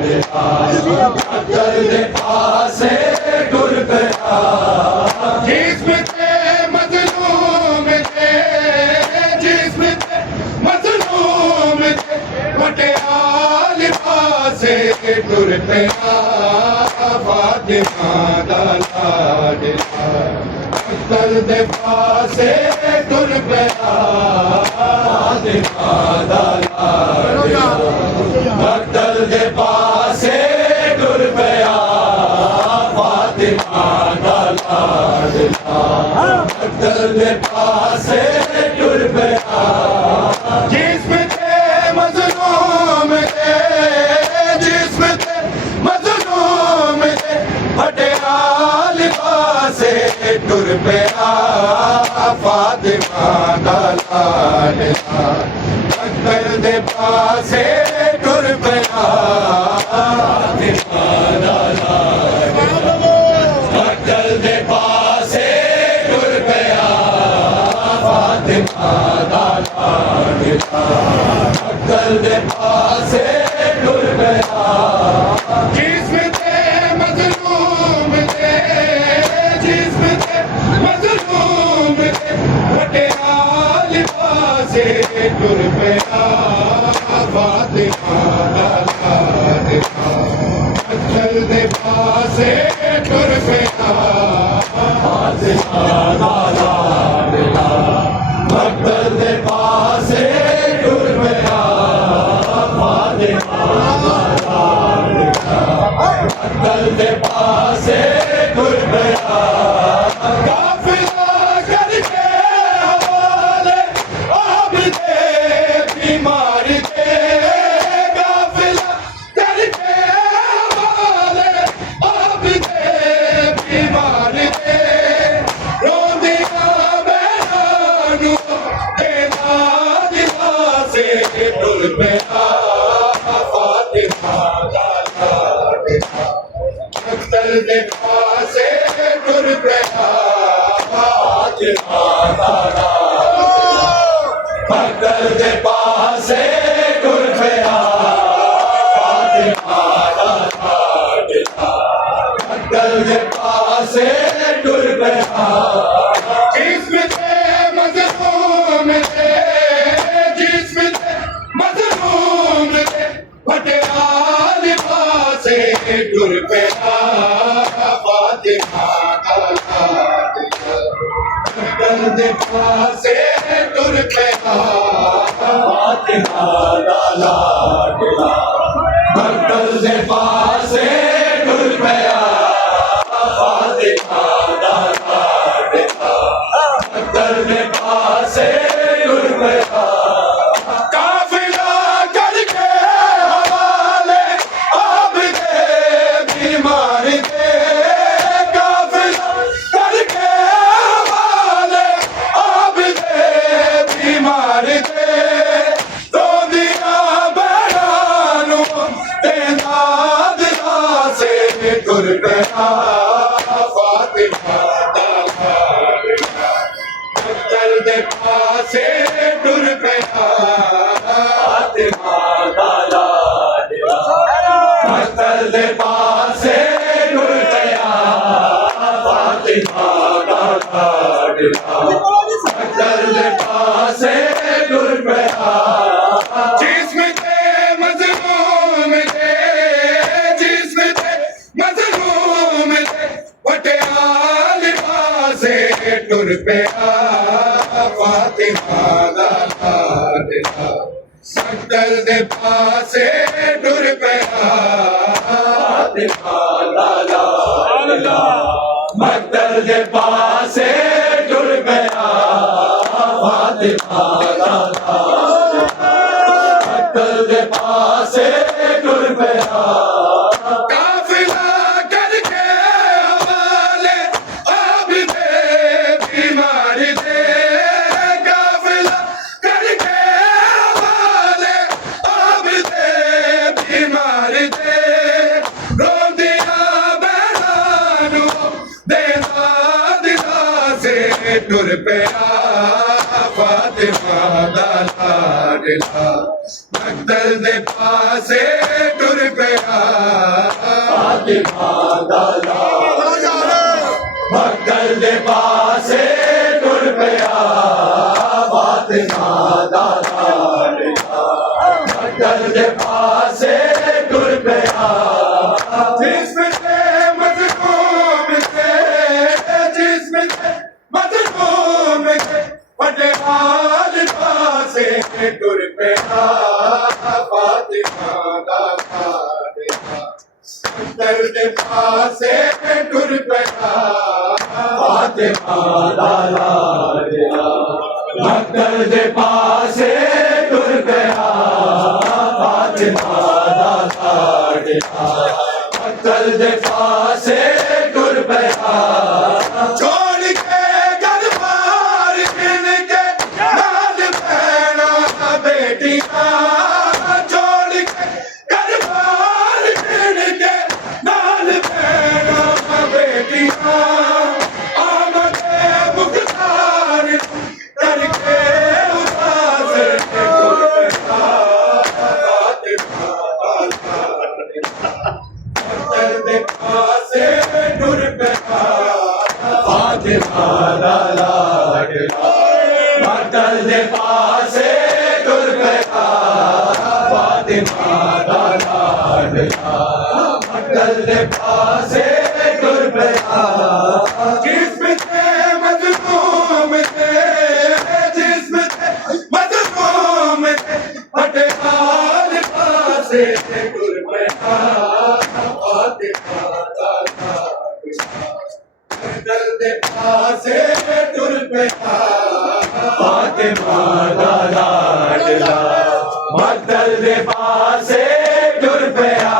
अकल दे पासे टुर गया जिस्म ते मजलूम थे जिस्म ते मजलूम थे पटियाल पासे टुर गया फातिमा दा लाडला अकल दे पासे टुर गया फातिमा दा लाडला अकल दे पासे टुर गया फातिमा दा लाडला अकल दे पासे टुर गया जिस्म ते मजलूम थे जिस्म ते मजलूम थे पटियाल पासे टुर गया फातिमा दा लाडला अकल दे पासे टुर गया फातिमा दा लाडला अकल दे पासे टुर गया फातिमा दा लाडला अकल दे पासे टुर गया जिस्म ते मजलूम थे जिस्म ते मजलूम थे पटियाल पासे टुर गया फातिमा दा लाडला अकल दे पासे टुर गया फातिमा दा लाडला अकल दे पासे टुर गया फातिमा दा लाडला अकल दे पासे टुर गया काफिला करके हवाले आब दे बीमार दे काफिला करके हवाले आब दे बीमार दे रोंदिया बैरानू तेरा दिला से टुर गया फातिमा दा लाडला अकल दे पासे टुर गया फातिमा दा लाडला अकल दे पासे टुर गया फातिमा दा लाडला अकल दे पासे टुर गया जिस्म ते मजलूम थे जिस्म ते मजलूम थे पटियाल पासे टुर गया फातिमा दा लाडला अकल दे पासे टुर गया फातिमा दा लाडला अकल दे पासे टुर गया फातिमा दा लाडला अकल दे पासे टुर गया काफिला करके हवाले आब दे बीमार दे काफिला करके हवाले आब दे बीमार दे रोंदिया बैरानू तेरा दिला से टुर गया फातिमा दा लाडला अकल दे पासे टुर गया फातिमा दा लाडला अकल दे पासे टुर गया फातिमा दा लाडला अकल दे पासे टुर गया जिस्म ते मजलूम थे जिस्म ते मजलूम थे पटियाल पासे टुर गया फातिमा दा लाडला अकल दे पासे टुर गया फातिमा दा लाडला अकल दे पासे टुर गया फातिमा दा लाडला अकल दे पासे टुर गया काफिला करके हवाले आब दे बीमार दे काफिला करके हवाले आब दे बीमार दे रोंदिया बैरानू तेरा दिला से टुर गया फातिमा दा लाडला अकल दे पासे टुर गया फातिमा दा लाडला मक्तल दे पासे टुर पिया फातिमा दा लाडला मक्तल दे पासे टुर पिया जिस्म ते मजलूम थे जिस्म ते मजलूम थे बड़े हाल पासे टुर पिया फातिमा दा लाडला मक्तल दे पासे टुर पिया फातिमा दा लाडला मक्तल दे पासे टुर पिया फातिमा दा लाडला मक्तल दे पासे टुर पिया छोड़ के घर बार गिन के नाल बहना बेटियां छोड़ के घर बार गिन के नाल बहना बेटियां आमदे मुख्तार करके उदास टुर पिया फातिमा दा लाडला मक्तल दे पासे टुर पिया फातिमा दा लाडला मक्तल दे पासे टुर पिया फातिमा दा लाडला मक्तल दे पासे टुर पिया जिस्म ते मजलूम थे जिस्म ते मजलूम थे बड़े हाल पासे टुर पिया फातिमा दा लाडला मक्तल दे पासे टुर पिया फातिमा दा लाडला मक्तल दे पासे टुर पिया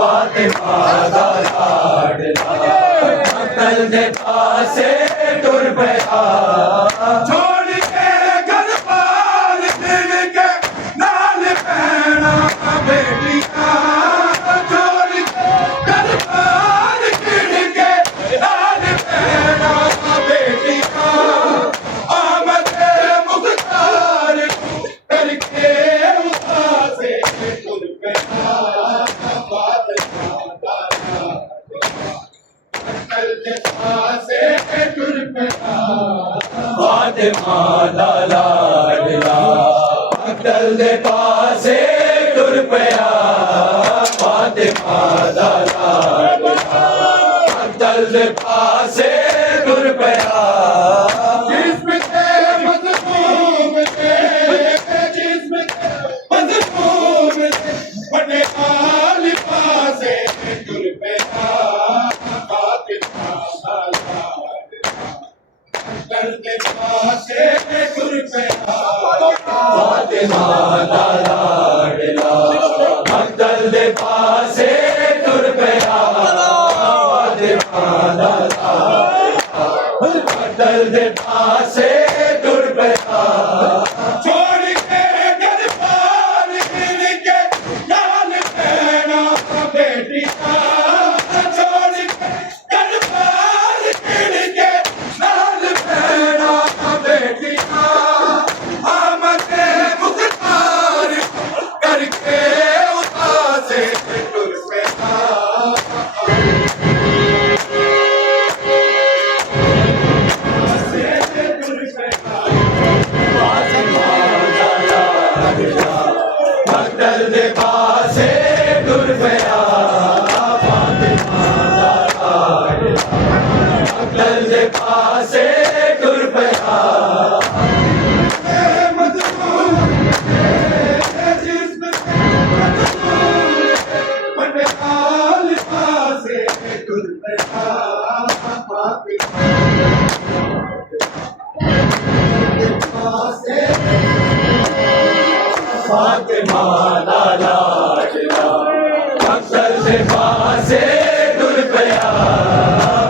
फातिमा दा लाडला मक्तल दे पासे टुर पिया छोड़ के घर बार गिन के नाल बहना बेटियां छोड़ के घर बार गिन के नाल बहना बेटियां आमदे मुख्तार करके उदासे टुर पिया फातिमा दा लाडला मक्तल दे पासे टुर पिया फातिमा दा लाडला मक्तल दे पासे टुर पिया फातिमा दा लाडला मक्तल दे पासे टुर पिया जिस्म ते मजलूम थे जिस्म ते मजलूम थे बड़े हाल पासे टुर पिया फातिमा दा लाडला मक्तल दे पासे टुर पिया फातिमा दा लाडला मक्तल दे पासे टुर पिया फातिमा दा लाडला मक्तल दे पासे टुर पिया छोड़ के घर बार गिन के नाल बहना बेटियां छोड़ के घर बार गिन के नाल बहना बेटियां आमदे मुख्तार करके उदासे टुर पिया मक्तल दे पासे टुर पिया फातिमा दा लाडला मक्तल दे पासे टुर पिया मजलूम जिस्म ते मजलूम बड़े हाल पासे टुर पिया फातिमा दे पासे फातिमा दा लाडला मक्तल दे पासे टुर पिया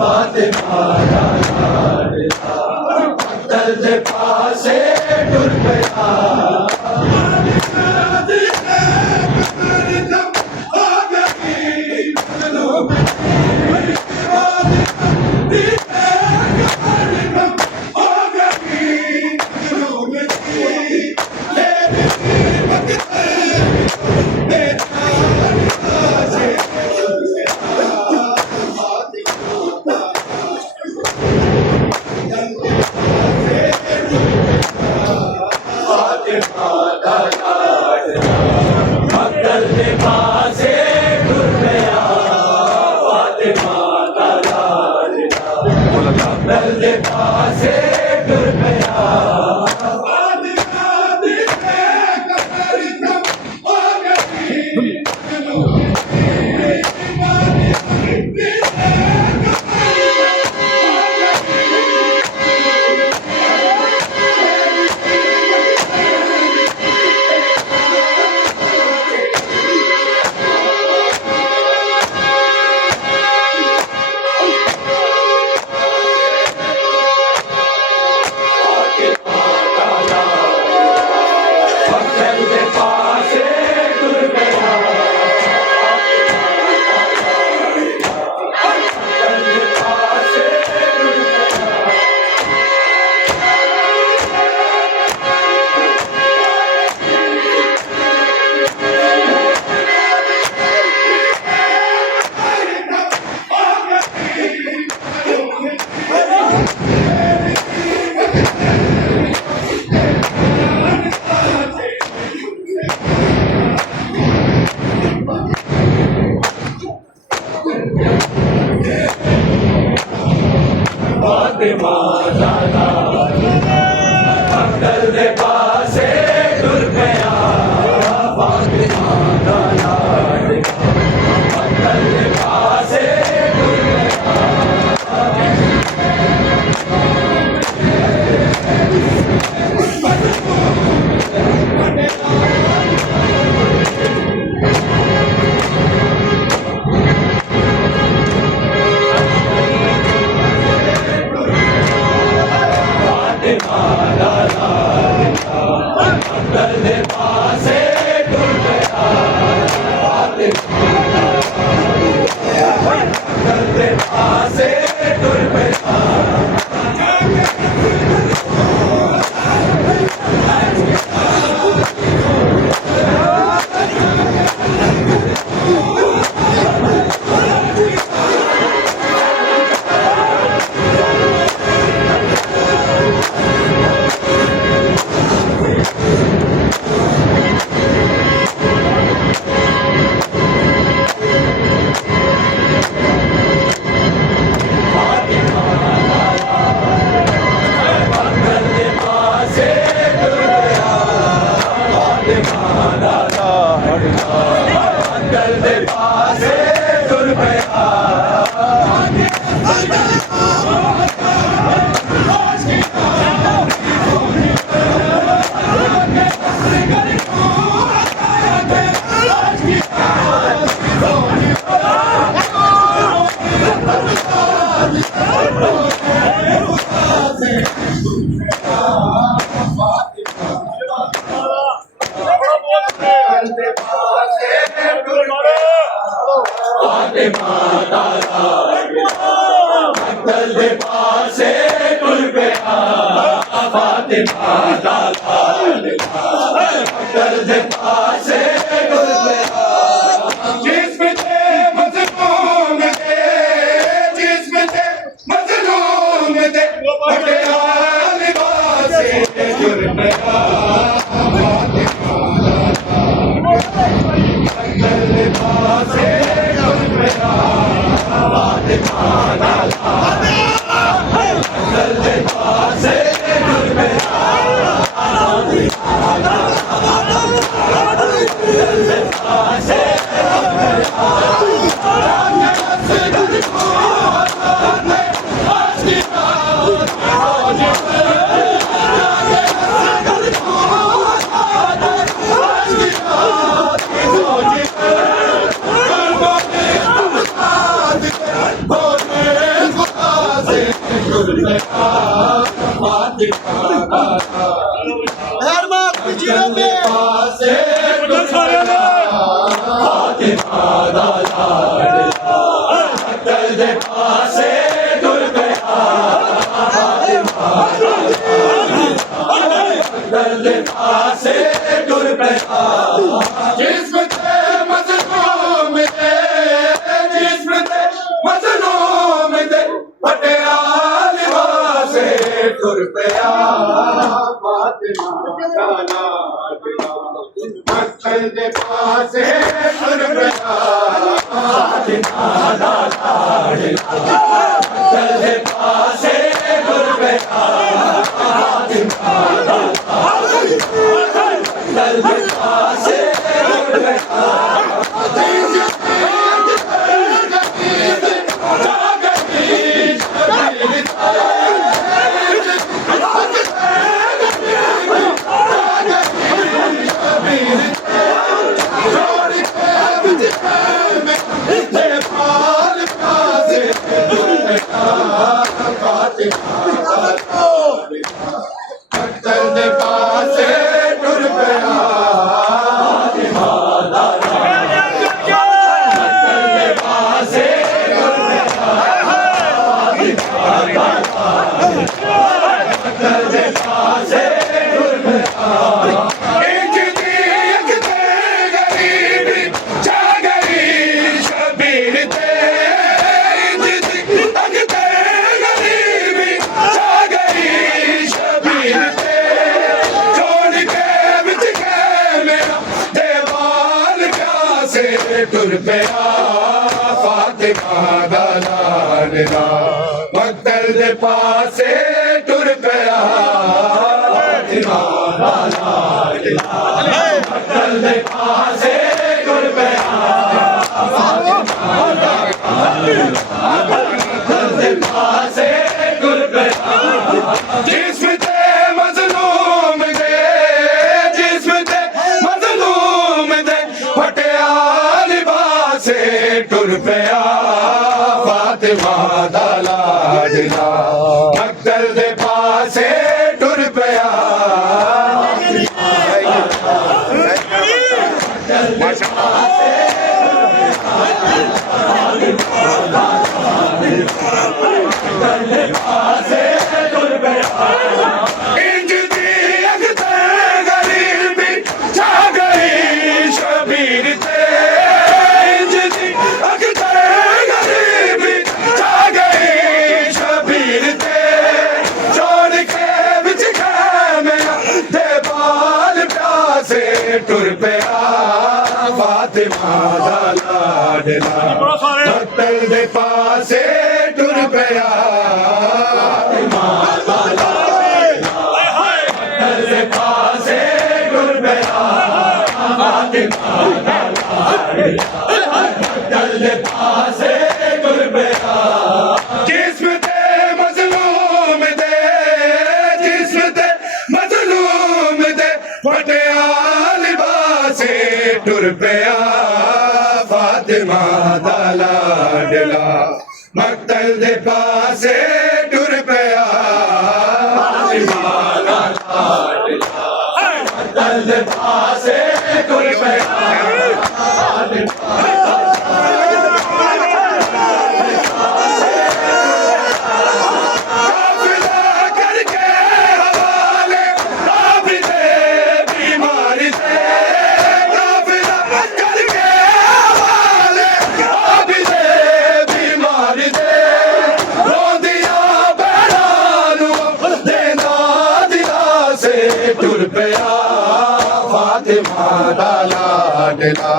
फातिमा दा लाडला मक्तल दे पासे टुर पिया दे पासे टुर पिया फातिमा दा लाडला अकबर दे पासे टुर पिया फातिमा दा लाडला अकबर दे पासे टुर पिया फातिमा दा लाडला अकबर दे पासे टुर पिया फातिमा दा लाडला अकबर दे पासे टुर पिया फातिमा दा लाडला अकबर दे पासे टुर पिया अकबर दे पासे टुर पिया फातिमा दा लाडला अकबर दे पासे टुर पिया फातिमा दा लाडला अकबर दे पासे टुर पिया जिस्म ते मजलूम दे जिस्म ते मजलूम दे पटिया लिबासे टुर पिया फातिमा अकबर दे पासे फातिमा दा लाडला अकबर दे पासे टुर पिया फातिमा दा लाडला अकबर दे पासे टुर पिया फातिमा दा लाडला अकबर दे पासे टुर पिया फातिमा दा लाडला अकबर दे पासे टुर पिया जिस्म ते मजलूम दे जिस्म ते मजलूम दे पटिया लिबासे टुर पिया फातिमा दा लाडला अकबर दे पासे टुर पिया फातिमा दा लाडला मक्तल दे पासे टुर पिया फातिमा दा लाडला मक्तल दे पासे टुर पिया टुर पिया फातिमा दा लाडला मक्तल दे पासे टुर पिया फातिमा दा लाडला मक्तल दे पासे टुर पिया फातिमा दा लाडला मक्तल दे पासे टुर पिया जिस्म ते मजलूम दे जिस्म ते मजलूम दे फटिया से टुर पिया फातिमा दा लाडला मक्तल दे पासे टुर पिया इंज दी अगते गरीबी छा गई शबीर ते टुर पिया फातिमा दा लाडला मक्तल दे पासे टुर पिया फातिमा दा लाडला मक्तल दे पासे टुर पिया फातिमा दा लाडला मक्तल दे पासे टुर पिया जिस्म ते मजलूम दे जिस्म ते मजलूम दे फटिया टुर पिया फातिमा दा लाडला मक्तल दे पासे टुर पिया फातिमा दा लाडला मक्तल दे पासे टुर पिया टुर पिया फातिमा दा लाडला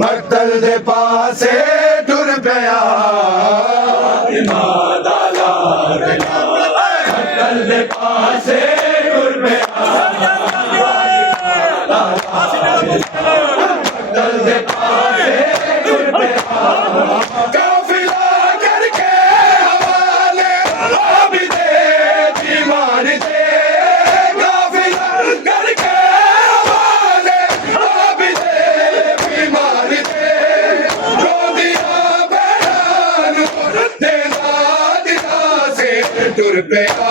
मक्तल दे पासे टुर पिया फातिमा दा लाडला मक्तल दे पासे टुर पिया मक्तल दे पासे टुर पिया काफिला करके हवाले आबिदे बीमार दे टुर पिया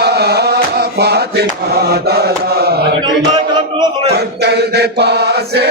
फातिमा दा लाडला मक्तल दे पासे